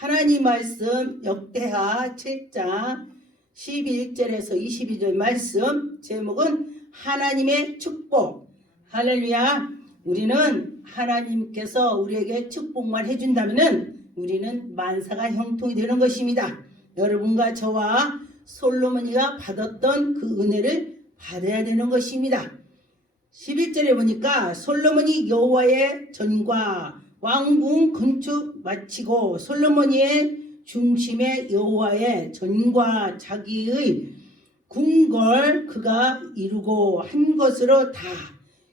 하나님 말씀 역대하 7장 11절에서 22절 말씀 제목은 하나님의 축복. 할렐루야. 우리는 하나님께서 우리에게 축복만 해준다면 우리는 만사가 형통이 되는 것입니다. 여러분과 저와 솔로몬이가 받았던 그 은혜를 받아야 되는 것입니다. 11절에 보니까 솔로몬이 여호와의 전과 왕궁 건축 마치고 솔로몬의 중심에 여호와의 전과 자기의 궁궐 그가 이루고 한 것으로 다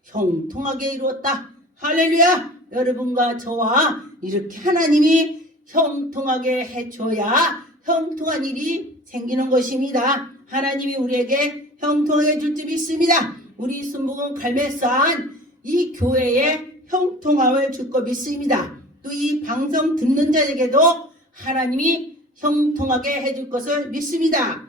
형통하게 이루었다. 할렐루야. 여러분과 저와 이렇게 하나님이 형통하게 해줘야 형통한 일이 생기는 것입니다. 하나님이 우리에게 형통하게 해줄 줄 믿습니다. 우리 순복음 갈매산 이 교회에 형통함을 줄 거 믿습니다. 또 이 방송 듣는 자에게도 하나님이 형통하게 해줄 것을 믿습니다.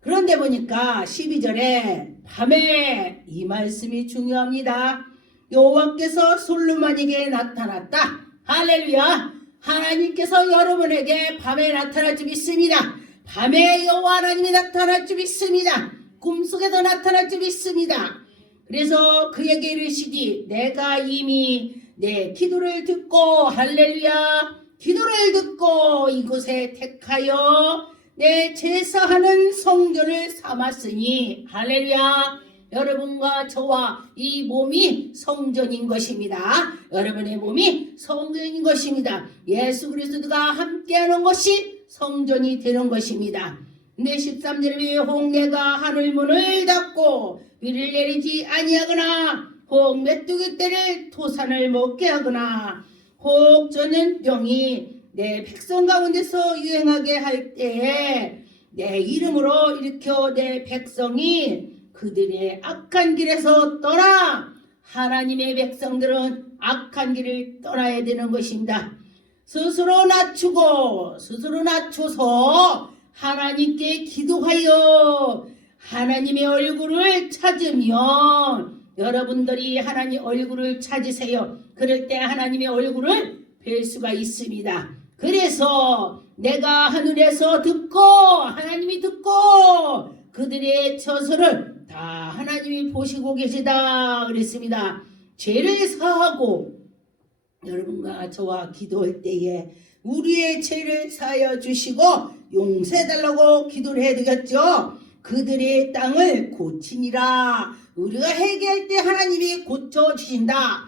그런데 보니까 12절에 밤에 이 말씀이 중요합니다. 여호와께서 솔로몬에게 나타났다. 할렐루야. 하나님께서 여러분에게 밤에 나타날 줄 믿습니다. 밤에 여호와 하나님이 나타날 줄 믿습니다. 꿈속에도 나타날 줄 믿습니다. 그래서 그에게 이르시되 내가 이미 내 기도를 듣고 할렐루야 기도를 듣고 이곳에 택하여 내 제사하는 성전을 삼았으니 할렐루야. 여러분과 저와 이 몸이 성전인 것입니다. 여러분의 몸이 성전인 것입니다. 예수 그리스도가 함께하는 것이 성전이 되는 것입니다. 근데 13절에 혹 내가 하늘 문을 닫고 비를 내리지 아니하거나 혹 메뚜기 떼를 토산을 먹게 하거나 혹 전염병이 내 백성 가운데서 유행하게 할 때에 내 이름으로 일으켜 내 백성이 그들의 악한 길에서 떠나. 하나님의 백성들은 악한 길을 떠나야 되는 것입니다. 스스로 낮추고 스스로 낮춰서 하나님께 기도하여 하나님의 얼굴을 찾으면 여러분들이 하나님 얼굴을 찾으세요. 그럴 때 하나님의 얼굴을 뵐 수가 있습니다. 그래서 내가 하늘에서 듣고 하나님이 듣고 그들의 처소를 다 하나님이 보시고 계시다 그랬습니다. 죄를 사하고 여러분과 저와 기도할 때에 우리의 죄를 사하여 주시고 용서해달라고 기도를 해야 되겠죠. 그들의 땅을 고치니라. 우리가 회개할 때 하나님이 고쳐주신다.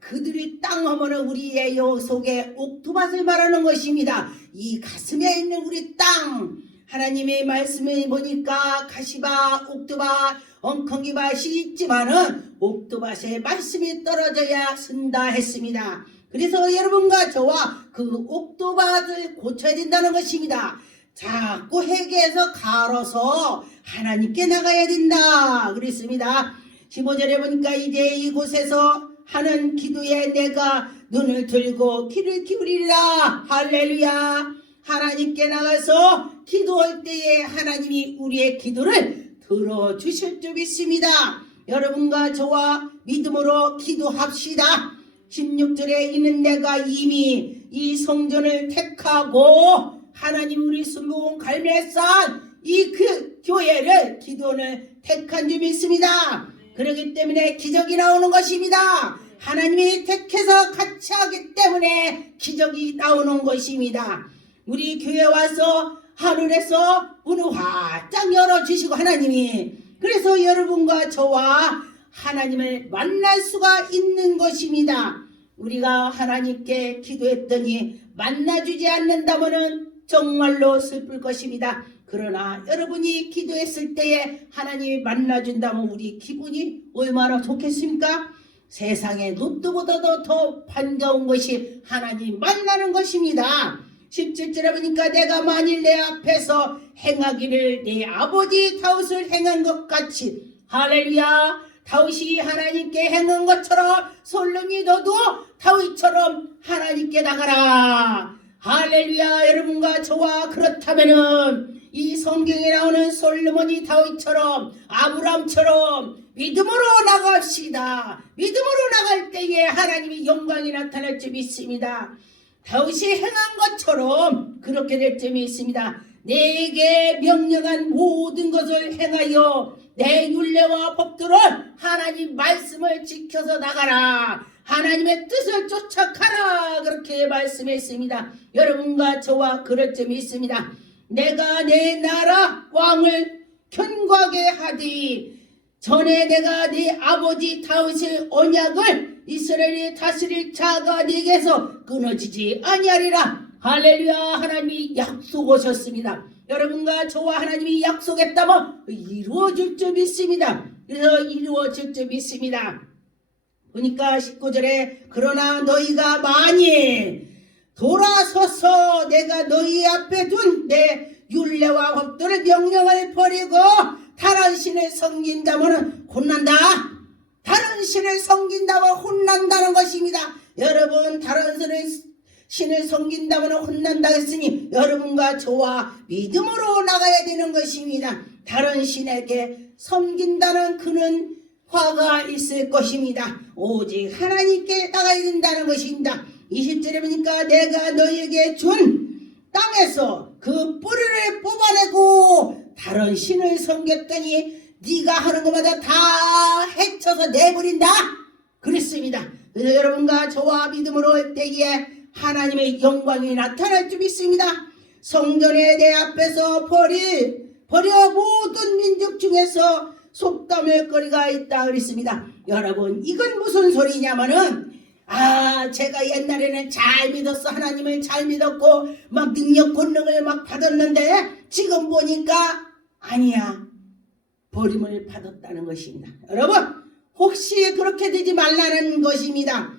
그들의 땅 하면은 우리의 요 속에 옥토밭을 말하는 것입니다. 이 가슴에 있는 우리 땅. 하나님의 말씀을 보니까 가시밭, 옥토밭, 엉컹이밭이 있지만은 옥토밭에 말씀이 떨어져야 쓴다 했습니다. 그래서 여러분과 저와 그 옥토밭을 고쳐야 된다는 것입니다. 자꾸 회개해서 갈아서 하나님께 나가야 된다 그랬습니다. 15절에 보니까 이제 이곳에서 하는 기도에 내가 눈을 들고 귀를 기울이리라. 할렐루야. 하나님께 나가서 기도할 때에 하나님이 우리의 기도를 들어주실 줄 믿습니다. 여러분과 저와 믿음으로 기도합시다. 16절에 이는 내가 이미 이 성전을 택하고 하나님 우리 순복음 갈매산 이 그 교회를 기도를 택한 줄 믿습니다. 그렇기 때문에 기적이 나오는 것입니다. 하나님이 택해서 같이 하기 때문에 기적이 나오는 것입니다. 우리 교회 와서 하늘에서 문을 활짝 열어주시고 하나님이 그래서 여러분과 저와 하나님을 만날 수가 있는 것입니다. 우리가 하나님께 기도했더니 만나주지 않는다면 정말로 슬플 것입니다. 그러나 여러분이 기도했을 때에 하나님이 만나준다면 우리 기분이 얼마나 좋겠습니까? 세상에 로또보다도 더 반가운 것이 하나님 만나는 것입니다. 17절에 보니까 내가 만일 내 앞에서 행하기를 내 아버지 다윗을 행한 것 같이 할렐루야. 다윗이 하나님께 행한 것처럼 솔로몬이 너도 다윗처럼 하나님께 나가라. 할렐루야. 여러분과 저와 그렇다면은 이 성경에 나오는 솔로몬이 다윗처럼 아브람처럼 믿음으로 나갑시다. 믿음으로 나갈 때에 하나님이 영광이 나타날 줄 믿습니다. 다윗이 행한 것처럼 그렇게 될 점이 있습니다. 내게 명령한 모든 것을 행하여 내 율례와 법도를 하나님 말씀을 지켜서 나가라. 하나님의 뜻을 쫓아가라. 그렇게 말씀했습니다. 여러분과 저와 그럴 점이 있습니다. 내가 내 나라 왕을 견고하게 하되 전에 내가 네 아버지 다윗의 언약을 이스라엘이 다스릴 자가 네게서 끊어지지 아니하리라. 할렐루야. 하나님이 약속하셨습니다. 여러분과 저와 하나님이 약속했다면 이루어질 줄 믿습니다. 그래서 이루어질 줄 믿습니다. 보니까 19절에 그러나 너희가 만일 돌아서서 내가 너희 앞에 둔 내 율례와 법도를 명령을 버리고 다른 신을 섬긴다면 혼난다. 다른 신을 섬긴다면 혼난다는 것입니다. 여러분, 다른 신을 섬긴다면 혼난다 했으니 여러분과 저와 믿음으로 나가야 되는 것입니다. 다른 신에게 섬긴다는 그는 화가 있을 것입니다. 오직 하나님께 나가야 된다는 것입니다. 20절에 보니까 내가 너희에게 준 땅에서 그 뿌리를 뽑아내고 다른 신을 섬겼더니 네가 하는 것마다 다 해쳐서 내버린다. 그랬습니다. 그래서 여러분과 저와 믿음으로 할 때에 하나님의 영광이 나타날 줄 믿습니다. 성전에 내 앞에서 버려 모든 민족 중에서 속담할 거리가 있다 그랬습니다. 여러분, 이건 무슨 소리냐면은 제가 옛날에는 잘 믿었어. 하나님을 잘 믿었고 막 능력 권능을 막 받았는데 지금 보니까 아니야. 버림을 받았다는 것입니다. 여러분, 혹시 그렇게 되지 말라는 것입니다.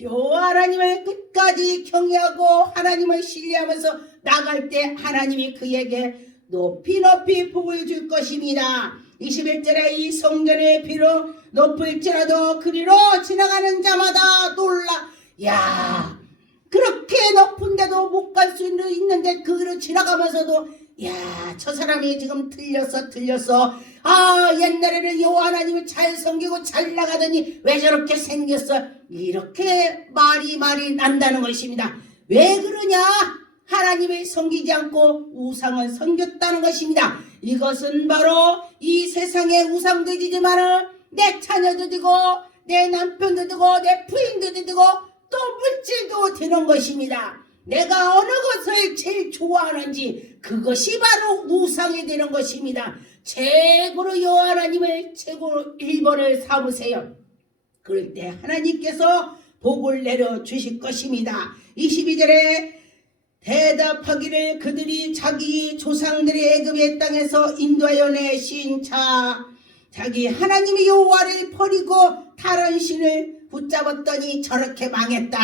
하나님을 끝까지 경외하고 하나님을 신뢰하면서 나갈 때 하나님이 그에게 높이 복을 줄 것입니다. 21절에 이 성전의 비로 높을지라도 그리로 지나가는 자마다 놀라. 야, 그렇게 높은데도 못 갈 수 있는데 그리로 지나가면서도 저 사람이 지금 틀렸어. 옛날에는 여호와 하나님을 잘 섬기고 잘 나가더니 왜 저렇게 생겼어. 이렇게 말이 난다는 것입니다. 왜 그러냐? 하나님을 섬기지 않고 우상을 섬겼다는 것입니다. 이것은 바로 이 세상의 우상도 지지만 내 자녀도 되고 내 남편도 되고 내 부인도 되고 또 물질도 되는 것입니다. 내가 어느 것을 제일 좋아하는지 그것이 바로 우상이 되는 것입니다. 최고로 여호와 하나님을 최고로 1번을 삼으세요. 그럴 때 하나님께서 복을 내려주실 것입니다. 22절에 대답하기를 그들이 자기 조상들의 애굽의 땅에서 인도하여 내신 자기 하나님의 여호와를 버리고 다른 신을 붙잡았더니 저렇게 망했다.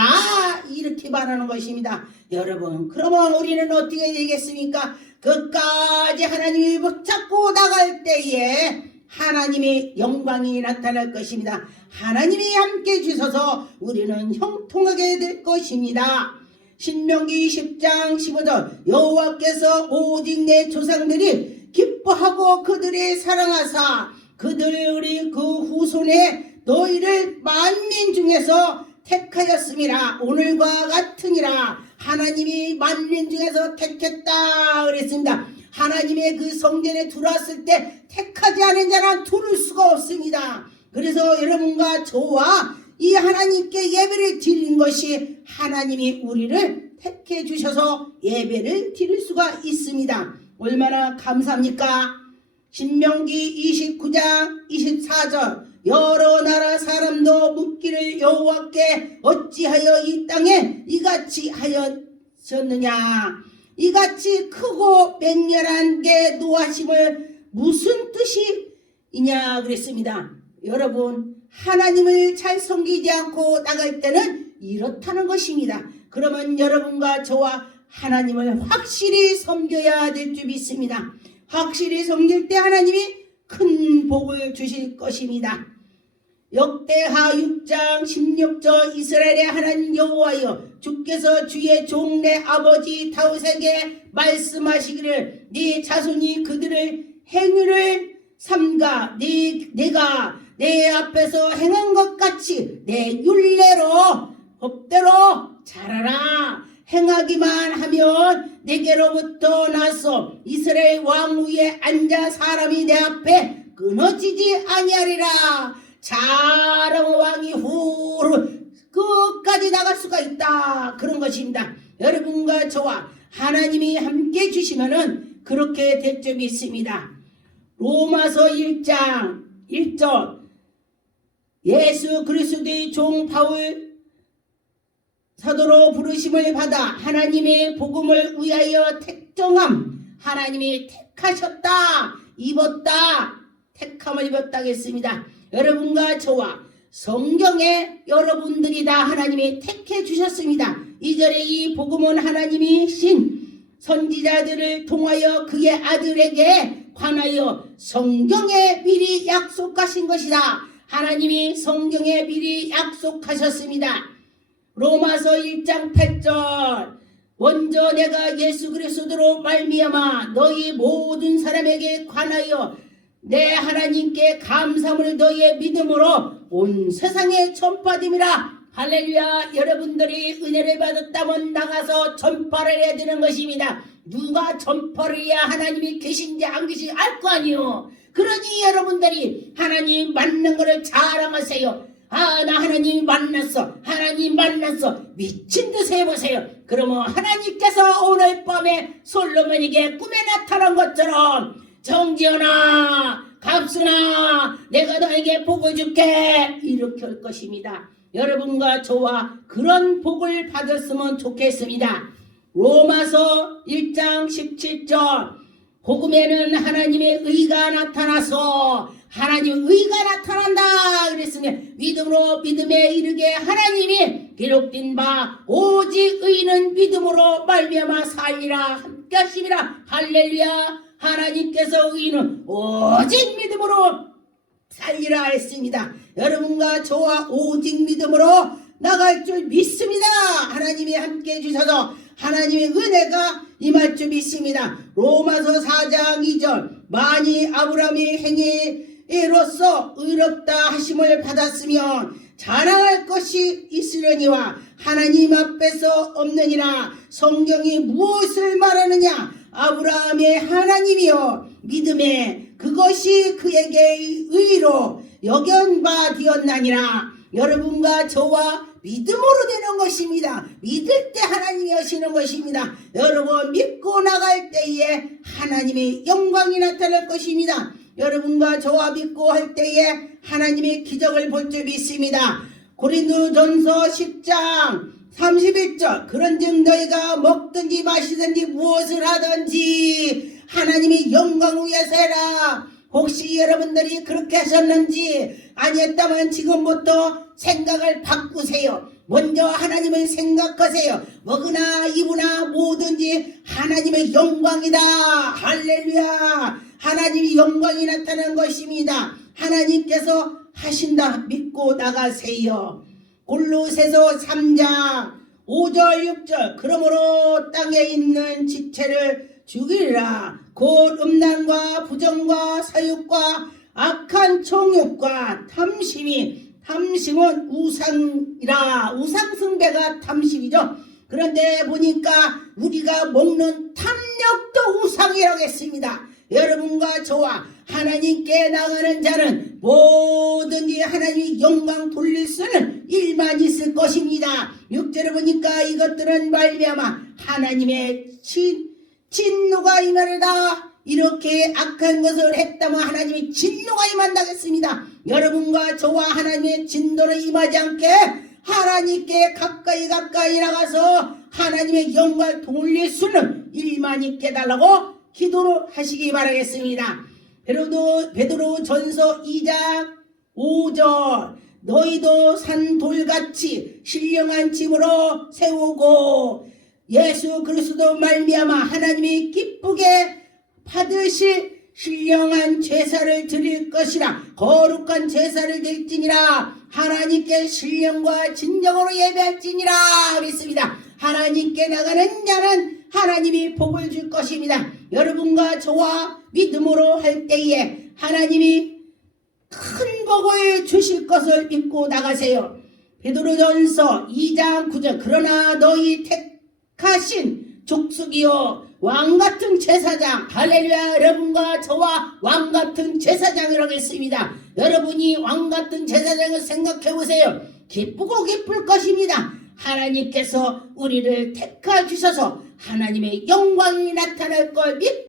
이렇게 말하는 것입니다. 여러분, 그러면 우리는 어떻게 되겠습니까? 끝까지 하나님이 붙잡고 나갈 때에 하나님의 영광이 나타날 것입니다. 하나님이 함께 주셔서 우리는 형통하게 될 것입니다. 신명기 10장 15절 여호와께서 오직 내 조상들이 기뻐하고 그들이 사랑하사 그들의 그 후손에 너희를 만민 중에서 택하였음이라. 오늘과 같으니라. 하나님이 만민 중에서 택했다 그랬습니다. 하나님의 그 성전에 들어왔을 때 택하지 않은 자는 들을 수가 없습니다. 그래서 여러분과 저와 이 하나님께 예배를 드린 것이 하나님이 우리를 택해 주셔서 예배를 드릴 수가 있습니다. 얼마나 감사합니까? 신명기 29장 24절 여러 나라 사람도 묻기를 여호와께 어찌하여 이 땅에 이같이 하였느냐. 이같이 크고 맹렬한 게 노하심을 무슨 뜻이냐 그랬습니다. 여러분, 하나님을 잘 섬기지 않고 나갈 때는 이렇다는 것입니다. 그러면 여러분과 저와 하나님을 확실히 섬겨야 될 줄 믿습니다. 확실히 섬길 때 하나님이 큰 복을 주실 것입니다. 역대하 6장 16절 이스라엘의 하나님 여호와여 주께서 주의 종 내 아버지 다윗에게 말씀하시기를 네 자손이 그들의 행위를 삼가 내가 내 앞에서 행한 것 같이 내 율례로 법대로 잘하라. 행하기만 하면 내게로부터 나서 이스라엘 왕 위에 앉아 사람이 내 앞에 끊어지지 아니하리라. 잘하면 왕이 후루 끝까지 나갈 수가 있다. 그런 것입니다. 여러분과 저와 하나님이 함께 주시면은 그렇게 될 점이 있습니다. 로마서 1장 1절 예수 그리스도의 종 바울 사도로 부르심을 받아 하나님의 복음을 위하여 택정함. 하나님이 택하셨다. 입었다. 택함을 입었다 했습니다. 여러분과 저와 성경에 여러분들이 다 하나님이 택해 주셨습니다. 이절에 이 복음은 하나님이 신 선지자들을 통하여 그의 아들에게 관하여 성경에 미리 약속하신 것이다. 하나님이 성경에 미리 약속하셨습니다. 로마서 1장 8절 먼저 내가 예수 그리스도로 말미암아 너희 모든 사람에게 관하여 내 하나님께 감사함을 너희의 믿음으로 온 세상에 전파됨이라. 할렐루야. 여러분들이 은혜를 받았다면 나가서 전파를 해야 되는 것입니다. 누가 전파를 해야 하나님이 계신지 안 계신지 알 거 아니요. 그러니 여러분들이 하나님 만난 것을 자랑하세요. 아, 나 하나님 만났어. 하나님 만났어. 미친 듯이 해보세요. 그러면 하나님께서 오늘 밤에 솔로몬에게 꿈에 나타난 것처럼 정지연아, 갑순아, 내가 너에게 복을 줄게. 이렇게 할 것입니다. 여러분과 저와 그런 복을 받았으면 좋겠습니다. 로마서 1장 17절 복음에는 하나님의 의가 나타나서 하나님의 의가 나타난다 그랬으면 믿음으로 믿음에 이르게 하나님이 기록된 바 오직 의는 믿음으로 말미암아 살리라 함께 하심이라. 할렐루야. 하나님께서 의는 오직 믿음으로 살리라 했습니다. 여러분과 저와 오직 믿음으로 나갈 줄 믿습니다. 하나님이 함께 해주셔서 하나님의 은혜가 임할 줄 믿습니다. 로마서 4장 2절 만이 아브라함이 행위로서 의롭다 하심을 받았으면 자랑할 것이 있으려니와 하나님 앞에서 없느니라. 성경이 무엇을 말하느냐. 아브라함의 하나님이여 믿음에 그것이 그에게 의로 여긴 바 되었나니라. 여러분과 저와 믿음으로 되는 것입니다. 믿을 때 하나님이 하시는 것입니다. 여러분 믿고 나갈 때에 하나님의 영광이 나타날 것입니다. 여러분과 저와 믿고 할 때에 하나님의 기적을 볼 줄 믿습니다. 고린도전서 10장 31절 그런즉 너희가 먹든지 마시든지 무엇을 하든지 하나님의 영광을 위해서 해라. 혹시 여러분들이 그렇게 하셨는지 아니었다면 지금부터 생각을 바꾸세요. 먼저 하나님을 생각하세요. 먹으나 입으나 뭐든지 하나님의 영광이다. 할렐루야. 하나님의 영광이 나타난 것입니다. 하나님께서 하신다 믿고 나가세요. 골로새서 3장 5절 6절 그러므로 땅에 있는 지체를 죽이라. 곧 음란과 부정과 사욕과 악한 정욕과 탐심은 우상이라. 우상숭배가 탐심이죠. 그런데 보니까 우리가 먹는 탐욕도 우상이라고 했습니다. 여러분과 저와 하나님께 나가는 자는 뭐든지 하나님의 영광 돌릴 수는 일만 있을 것입니다. 6절에 보니까 이것들은 말미암아 하나님의 진노가 임하리라. 이렇게 악한 것을 했다면 하나님의 진노가 임한다겠습니다. 여러분과 저와 하나님의 진노를 임하지 않게 하나님께 가까이 나가서 하나님의 영광을 돌릴 수는 일만 있게 해달라고 기도를 하시기 바라겠습니다. 베드로전서 2장 5절 너희도 산돌같이 신령한 짐으로 세우고 예수 그리스도 말미암아 하나님이 기쁘게 받으실 신령한 제사를 드릴 것이라. 거룩한 제사를 드릴지니라. 하나님께 신령과 진정으로 예배할지니라 그랬습니다. 하나님께 나가는 자는 하나님이 복을 줄 것입니다. 여러분과 저와 믿음으로 할 때에 하나님이 큰 복을 주실 것을 믿고 나가세요. 베드로전서 2장 9절 그러나 너희 택하신 족속이요 왕같은 제사장. 할렐루야. 여러분과 저와 왕같은 제사장이라고 했습니다. 여러분이 왕같은 제사장을 생각해 보세요. 기쁘고 기쁠 것입니다. 하나님께서 우리를 택하 주셔서 하나님의 영광이 나타날 걸 믿고